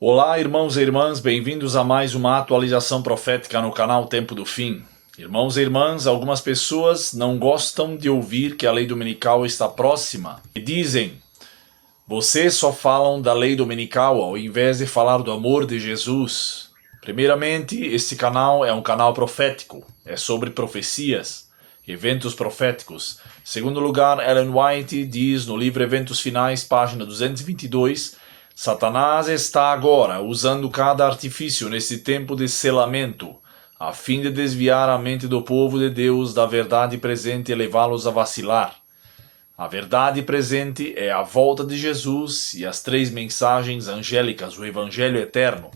Olá, irmãos e irmãs, bem-vindos a mais uma atualização profética no canal Tempo do Fim. Irmãos e irmãs, algumas pessoas não gostam de ouvir que a lei dominical está próxima e dizem: vocês só falam da lei dominical ao invés de falar do amor de Jesus. Primeiramente, este canal é um canal profético, é sobre profecias, eventos proféticos. Segundo lugar, Ellen White diz no livro Eventos Finais, página 222, Satanás está agora usando cada artifício nesse tempo de selamento, a fim de desviar a mente do povo de Deus da verdade presente e levá-los a vacilar. A verdade presente é a volta de Jesus e as três mensagens angélicas, o Evangelho eterno.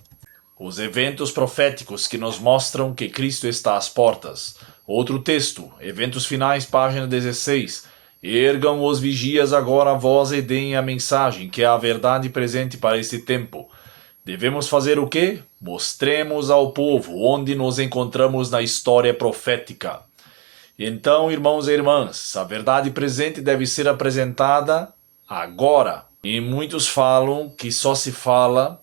Os eventos proféticos que nos mostram que Cristo está às portas. Outro texto, Eventos Finais, página 16. Ergam os vigias agora a voz e deem a mensagem, que é a verdade presente para esse tempo. Devemos fazer o quê? Mostremos ao povo onde nos encontramos na história profética. Então, irmãos e irmãs, a verdade presente deve ser apresentada agora. E muitos falam que só se fala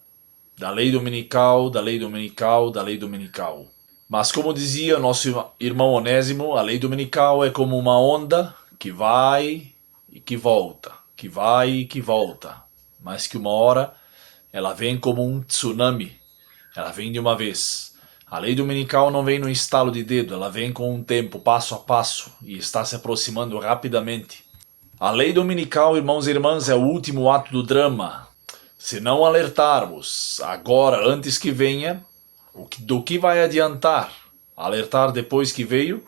da lei dominical, da lei dominical, da lei dominical. Mas como dizia nosso irmão Onésimo, a lei dominical é como uma onda que vai e que volta, que vai e que volta. Mas que uma hora ela vem como um tsunami, ela vem de uma vez. A lei dominical não vem no estalo de dedo, ela vem com um tempo, passo a passo, e está se aproximando rapidamente. A lei dominical, irmãos e irmãs, é o último ato do drama. Se não alertarmos agora, antes que venha, do que vai adiantar alertar depois que veio?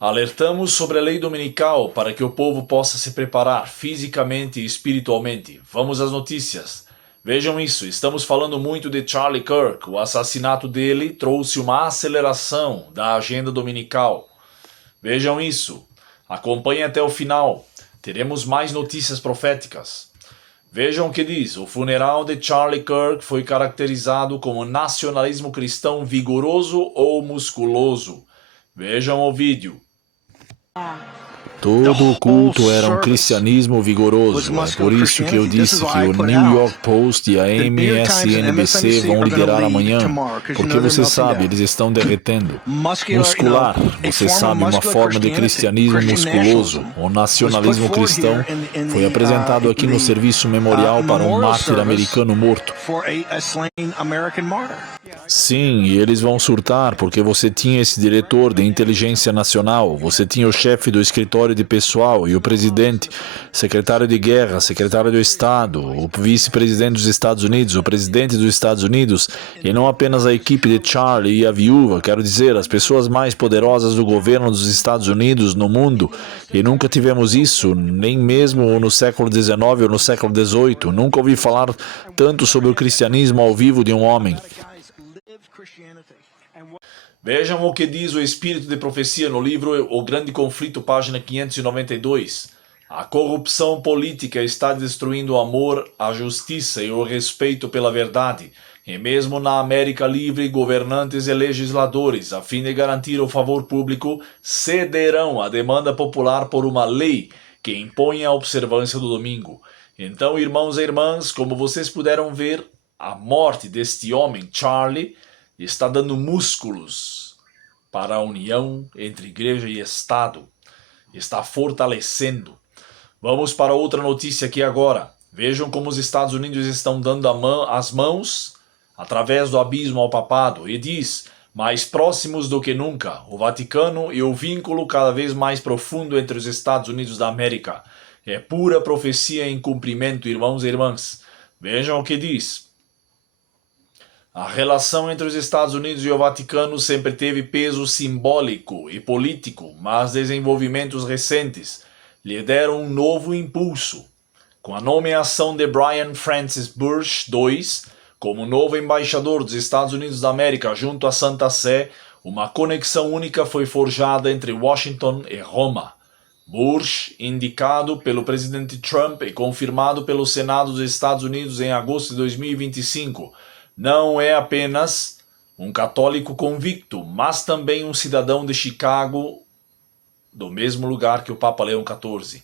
Alertamos sobre a lei dominical para que o povo possa se preparar fisicamente e espiritualmente. Vamos às notícias. Vejam isso, estamos falando muito de Charlie Kirk. O assassinato dele trouxe uma aceleração da agenda dominical. Vejam isso. Acompanhem até o final. Teremos mais notícias proféticas. Vejam o que diz. O funeral de Charlie Kirk foi caracterizado como nacionalismo cristão vigoroso ou musculoso. Vejam o vídeo. Todo o culto era um cristianismo vigoroso. É por isso que eu disse que o New York Post e a MSNBC vão liderar amanhã. Porque você sabe, eles estão derretendo. Muscular, você sabe, uma forma de cristianismo musculoso. O nacionalismo cristão foi apresentado aqui no serviço memorial para um mártir americano morto. Sim, e eles vão surtar porque você tinha esse diretor de inteligência nacional, você tinha o chefe do escritório de pessoal e o presidente, secretário de guerra, secretário do Estado, o vice-presidente dos Estados Unidos, o presidente dos Estados Unidos, e não apenas a equipe de Charlie e a viúva, quero dizer, as pessoas mais poderosas do governo dos Estados Unidos no mundo, e nunca tivemos isso, nem mesmo no século XIX ou no século XVIII, nunca ouvi falar tanto sobre o cristianismo ao vivo de um homem. Vejam o que diz o Espírito de Profecia no livro O Grande Conflito, página 592. A corrupção política está destruindo o amor, a justiça e o respeito pela verdade. E mesmo na América Livre, governantes e legisladores, a fim de garantir o favor público, cederão à demanda popular por uma lei que impõe a observância do domingo. Então, irmãos e irmãs, como vocês puderam ver, a morte deste homem, Charlie, está dando músculos para a união entre igreja e Estado. Está fortalecendo. Vamos para outra notícia aqui agora. Vejam como os Estados Unidos estão dando as mãos através do abismo ao papado. E diz, mais próximos do que nunca, o Vaticano e o vínculo cada vez mais profundo entre os Estados Unidos da América. É pura profecia em cumprimento, irmãos e irmãs. Vejam o que diz. A relação entre os Estados Unidos e o Vaticano sempre teve peso simbólico e político, mas desenvolvimentos recentes lhe deram um novo impulso. Com a nomeação de Brian Francis Bush II como novo embaixador dos Estados Unidos da América junto à Santa Sé, uma conexão única foi forjada entre Washington e Roma. Bush, indicado pelo presidente Trump e confirmado pelo Senado dos Estados Unidos em agosto de 2025, não é apenas um católico convicto, mas também um cidadão de Chicago, do mesmo lugar que o Papa Leão XIV.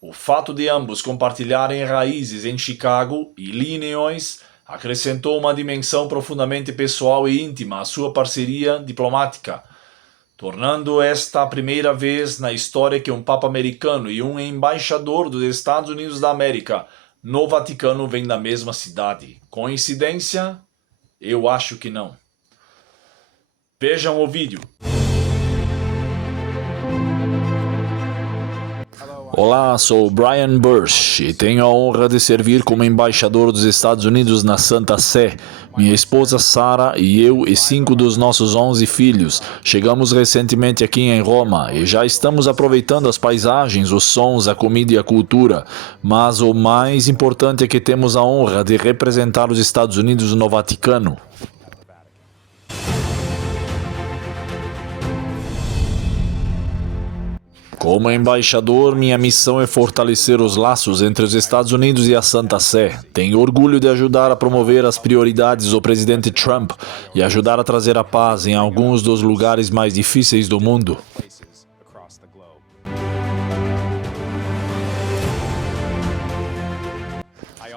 O fato de ambos compartilharem raízes em Chicago, Illinois, acrescentou uma dimensão profundamente pessoal e íntima à sua parceria diplomática, tornando esta a primeira vez na história que um Papa americano e um embaixador dos Estados Unidos da América no Vaticano vêm da mesma cidade. Coincidência? Eu acho que não. Vejam o vídeo. Olá, sou Brian Bursch e tenho a honra de servir como embaixador dos Estados Unidos na Santa Sé. Minha esposa Sara e eu e 5 dos nossos 11 filhos chegamos recentemente aqui em Roma e já estamos aproveitando as paisagens, os sons, a comida e a cultura. Mas o mais importante é que temos a honra de representar os Estados Unidos no Vaticano. Como embaixador, minha missão é fortalecer os laços entre os Estados Unidos e a Santa Sé. Tenho orgulho de ajudar a promover as prioridades do presidente Trump e ajudar a trazer a paz em alguns dos lugares mais difíceis do mundo.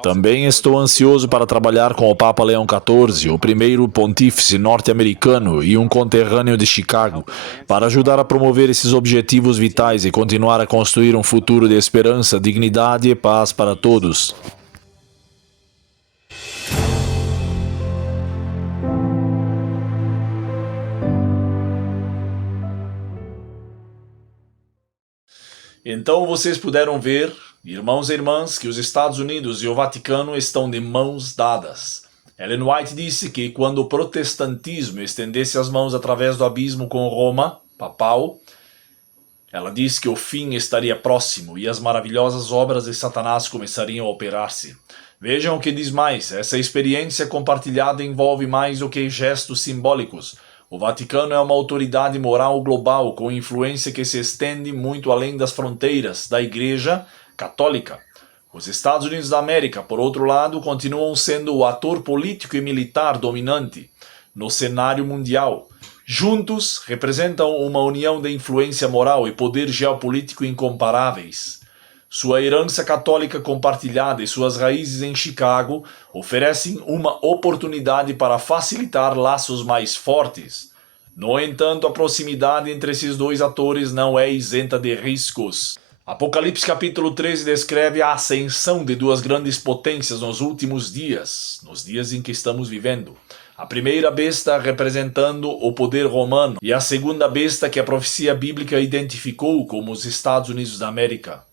Também estou ansioso para trabalhar com o Papa Leão XIV, o primeiro pontífice norte-americano e um conterrâneo de Chicago, para ajudar a promover esses objetivos vitais e continuar a construir um futuro de esperança, dignidade e paz para todos. Então vocês puderam ver, irmãos e irmãs, que os Estados Unidos e o Vaticano estão de mãos dadas. Ellen White disse que quando o protestantismo estendesse as mãos através do abismo com Roma, papal, ela disse que o fim estaria próximo e as maravilhosas obras de Satanás começariam a operar-se. Vejam o que diz mais, essa experiência compartilhada envolve mais do que gestos simbólicos. O Vaticano é uma autoridade moral global com influência que se estende muito além das fronteiras da Igreja Católica. Os Estados Unidos da América, por outro lado, continuam sendo o ator político e militar dominante no cenário mundial. Juntos, representam uma união de influência moral e poder geopolítico incomparáveis. Sua herança católica compartilhada e suas raízes em Chicago oferecem uma oportunidade para facilitar laços mais fortes. No entanto, a proximidade entre esses dois atores não é isenta de riscos. Apocalipse capítulo 13 descreve a ascensão de duas grandes potências nos últimos dias, nos dias em que estamos vivendo. A primeira besta representando o poder romano e a segunda besta que a profecia bíblica identificou como os Estados Unidos da América.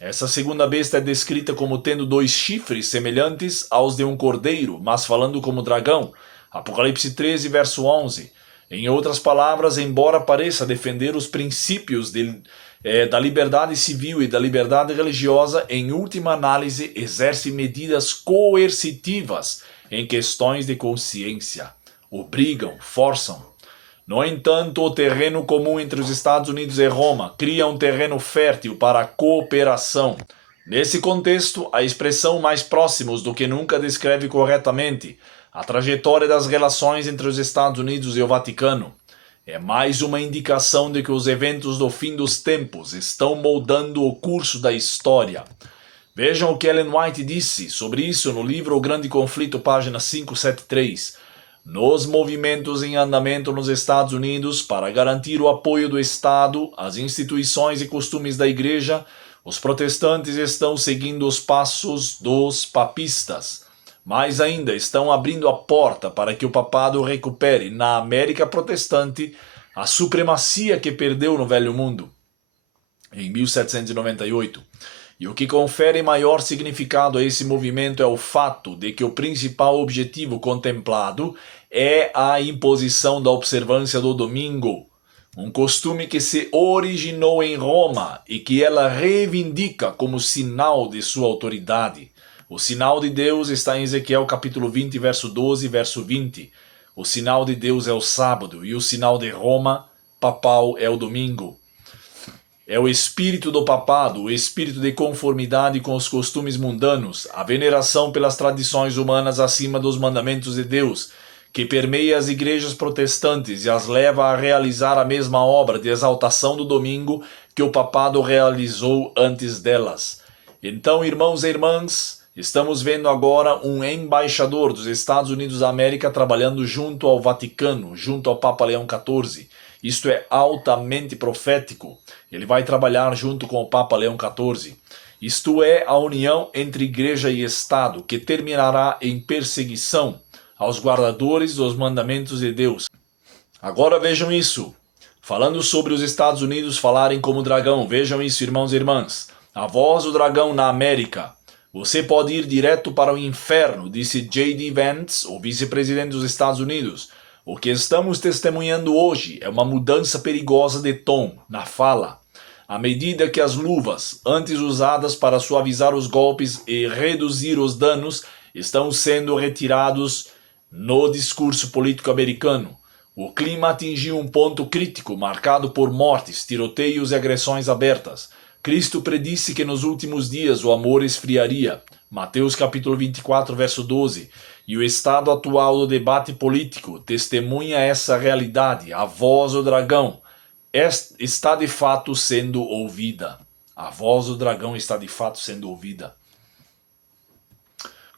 Essa segunda besta é descrita como tendo 2 chifres semelhantes aos de um cordeiro, mas falando como dragão. Apocalipse 13, verso 11. Em outras palavras, embora pareça defender os princípios da liberdade civil e da liberdade religiosa, em última análise, exerce medidas coercitivas em questões de consciência. Obrigam, forçam. No entanto, o terreno comum entre os Estados Unidos e Roma cria um terreno fértil para a cooperação. Nesse contexto, a expressão mais próximos do que nunca descreve corretamente a trajetória das relações entre os Estados Unidos e o Vaticano. É mais uma indicação de que os eventos do fim dos tempos estão moldando o curso da história. Vejam o que Ellen White disse sobre isso no livro O Grande Conflito, página 573. Nos movimentos em andamento nos Estados Unidos para garantir o apoio do Estado às instituições e costumes da Igreja, os protestantes estão seguindo os passos dos papistas. Mais ainda, estão abrindo a porta para que o papado recupere na América protestante a supremacia que perdeu no Velho Mundo, em 1798. E o que confere maior significado a esse movimento é o fato de que o principal objetivo contemplado é a imposição da observância do domingo, um costume que se originou em Roma e que ela reivindica como sinal de sua autoridade. O sinal de Deus está em Ezequiel capítulo 20, verso 12 e verso 20. O sinal de Deus é o sábado e o sinal de Roma papal é o domingo. É o espírito do papado, o espírito de conformidade com os costumes mundanos, a veneração pelas tradições humanas acima dos mandamentos de Deus, que permeia as igrejas protestantes e as leva a realizar a mesma obra de exaltação do domingo que o papado realizou antes delas. Então, irmãos e irmãs, Estamos vendo agora um embaixador dos Estados Unidos da América trabalhando junto ao Vaticano, junto ao Papa Leão XIV. Isto é altamente profético. Ele vai trabalhar junto com o Papa Leão XIV. Isto é a união entre igreja e Estado, que terminará em perseguição aos guardadores dos mandamentos de Deus. Agora vejam isso. Falando sobre os Estados Unidos falarem como dragão, vejam isso, irmãos e irmãs. A voz do dragão na América. Você pode ir direto para o inferno, disse J.D. Vance, o vice-presidente dos Estados Unidos. O que estamos testemunhando hoje é uma mudança perigosa de tom na fala. À medida que as luvas, antes usadas para suavizar os golpes e reduzir os danos, estão sendo retirados no discurso político americano. O clima atingiu um ponto crítico, marcado por mortes, tiroteios e agressões abertas. Cristo predisse que nos últimos dias o amor esfriaria. Mateus capítulo 24, verso 12. E o estado atual do debate político testemunha essa realidade. A voz do dragão está de fato sendo ouvida. A voz do dragão está de fato sendo ouvida.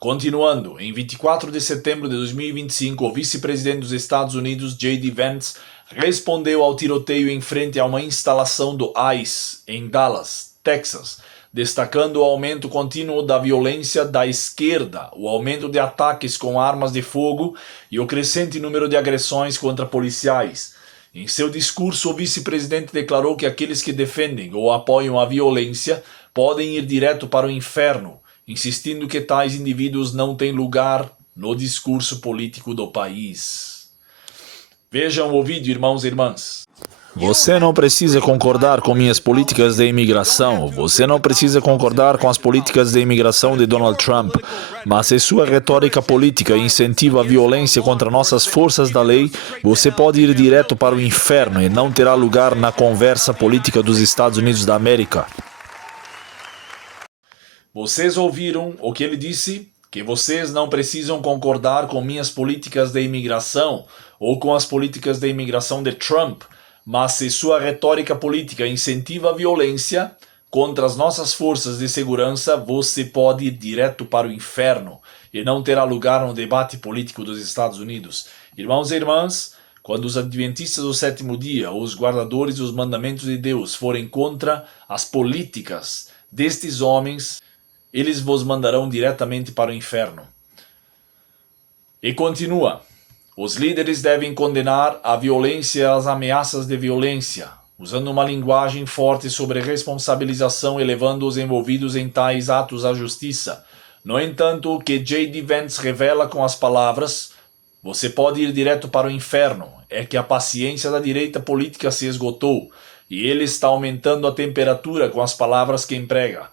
Continuando, em 24 de setembro de 2025, o vice-presidente dos Estados Unidos, J.D. Vance, respondeu ao tiroteio em frente a uma instalação do ICE em Dallas, Texas, destacando o aumento contínuo da violência da esquerda, o aumento de ataques com armas de fogo e o crescente número de agressões contra policiais. Em seu discurso, o vice-presidente declarou que aqueles que defendem ou apoiam a violência podem ir direto para o inferno, insistindo que tais indivíduos não têm lugar no discurso político do país. Vejam o vídeo, irmãos e irmãs. Você não precisa concordar com minhas políticas de imigração. Você não precisa concordar com as políticas de imigração de Donald Trump. Mas se sua retórica política incentiva a violência contra nossas forças da lei, você pode ir direto para o inferno e não terá lugar na conversa política dos Estados Unidos da América. Vocês ouviram o que ele disse? Que vocês não precisam concordar com minhas políticas de imigração ou com as políticas de imigração de Trump, mas se sua retórica política incentiva a violência contra as nossas forças de segurança, você pode ir direto para o inferno e não terá lugar no debate político dos Estados Unidos. Irmãos e irmãs, quando os adventistas do sétimo dia, ou os guardadores dos mandamentos de Deus, forem contra as políticas destes homens, eles vos mandarão diretamente para o inferno. E continua. Os líderes devem condenar a violência e as ameaças de violência, usando uma linguagem forte sobre responsabilização e levando os envolvidos em tais atos à justiça. No entanto, o que J.D. Vance revela com as palavras "você pode ir direto para o inferno" é que a paciência da direita política se esgotou e ele está aumentando a temperatura com as palavras que emprega.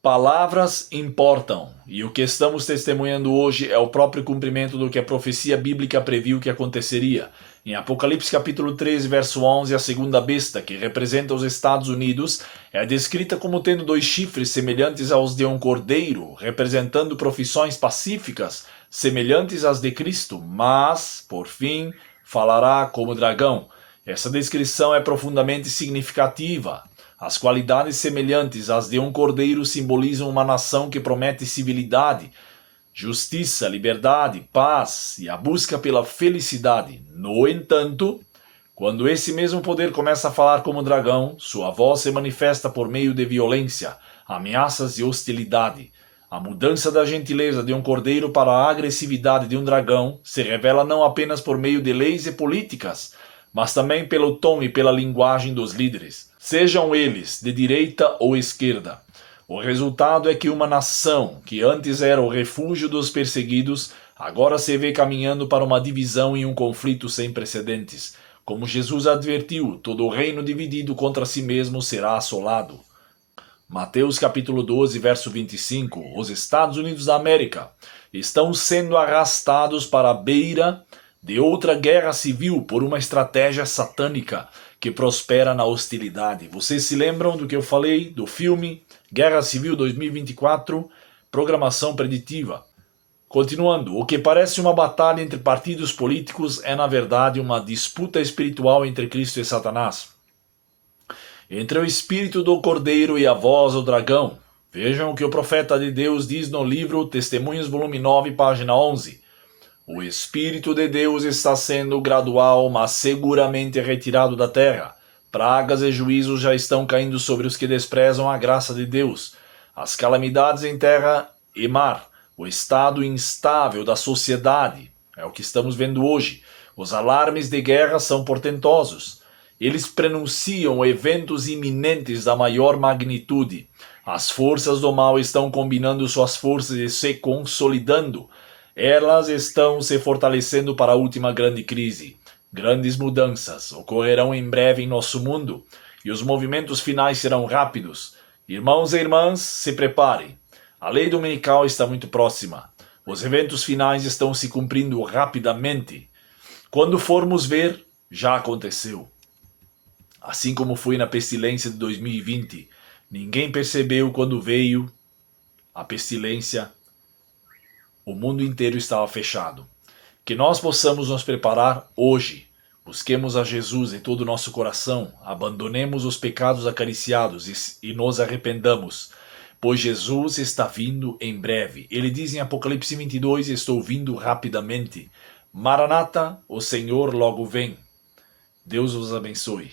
Palavras importam, e o que estamos testemunhando hoje é o próprio cumprimento do que a profecia bíblica previu que aconteceria. Em Apocalipse capítulo 13, verso 11, a segunda besta, que representa os Estados Unidos, é descrita como tendo 2 chifres semelhantes aos de um cordeiro, representando profissões pacíficas, semelhantes às de Cristo, mas, por fim, falará como dragão. Essa descrição é profundamente significativa. As qualidades semelhantes às de um cordeiro simbolizam uma nação que promete civilidade, justiça, liberdade, paz e a busca pela felicidade. No entanto, quando esse mesmo poder começa a falar como dragão, sua voz se manifesta por meio de violência, ameaças e hostilidade. A mudança da gentileza de um cordeiro para a agressividade de um dragão se revela não apenas por meio de leis e políticas, mas também pelo tom e pela linguagem dos líderes, sejam eles de direita ou esquerda. O resultado é que uma nação, que antes era o refúgio dos perseguidos, agora se vê caminhando para uma divisão e um conflito sem precedentes. Como Jesus advertiu, todo o reino dividido contra si mesmo será assolado. Mateus capítulo 12, verso 25. Os Estados Unidos da América estão sendo arrastados para a beira de outra guerra civil por uma estratégia satânica que prospera na hostilidade. Vocês se lembram do que eu falei do filme Guerra Civil 2024, programação preditiva? Continuando, o que parece uma batalha entre partidos políticos é na verdade uma disputa espiritual entre Cristo e Satanás. Entre o espírito do cordeiro e a voz do dragão. Vejam o que o profeta de Deus diz no livro Testemunhos, volume 9, página 11. O Espírito de Deus está sendo gradual, mas seguramente retirado da terra. Pragas e juízos já estão caindo sobre os que desprezam a graça de Deus. As calamidades em terra e mar, o estado instável da sociedade, é o que estamos vendo hoje. Os alarmes de guerra são portentosos. Eles prenunciam eventos iminentes da maior magnitude. As forças do mal estão combinando suas forças e se consolidando. Elas estão se fortalecendo para a última grande crise. Grandes mudanças ocorrerão em breve em nosso mundo e os movimentos finais serão rápidos. Irmãos e irmãs, se preparem. A lei dominical está muito próxima. Os eventos finais estão se cumprindo rapidamente. Quando formos ver, já aconteceu. Assim como foi na pestilência de 2020, ninguém percebeu quando veio a pestilência. O mundo inteiro estava fechado. Que nós possamos nos preparar hoje. Busquemos a Jesus em todo o nosso coração. Abandonemos os pecados acariciados e nos arrependamos. Pois Jesus está vindo em breve. Ele diz em Apocalipse 22, estou vindo rapidamente. Maranata, o Senhor logo vem. Deus os abençoe.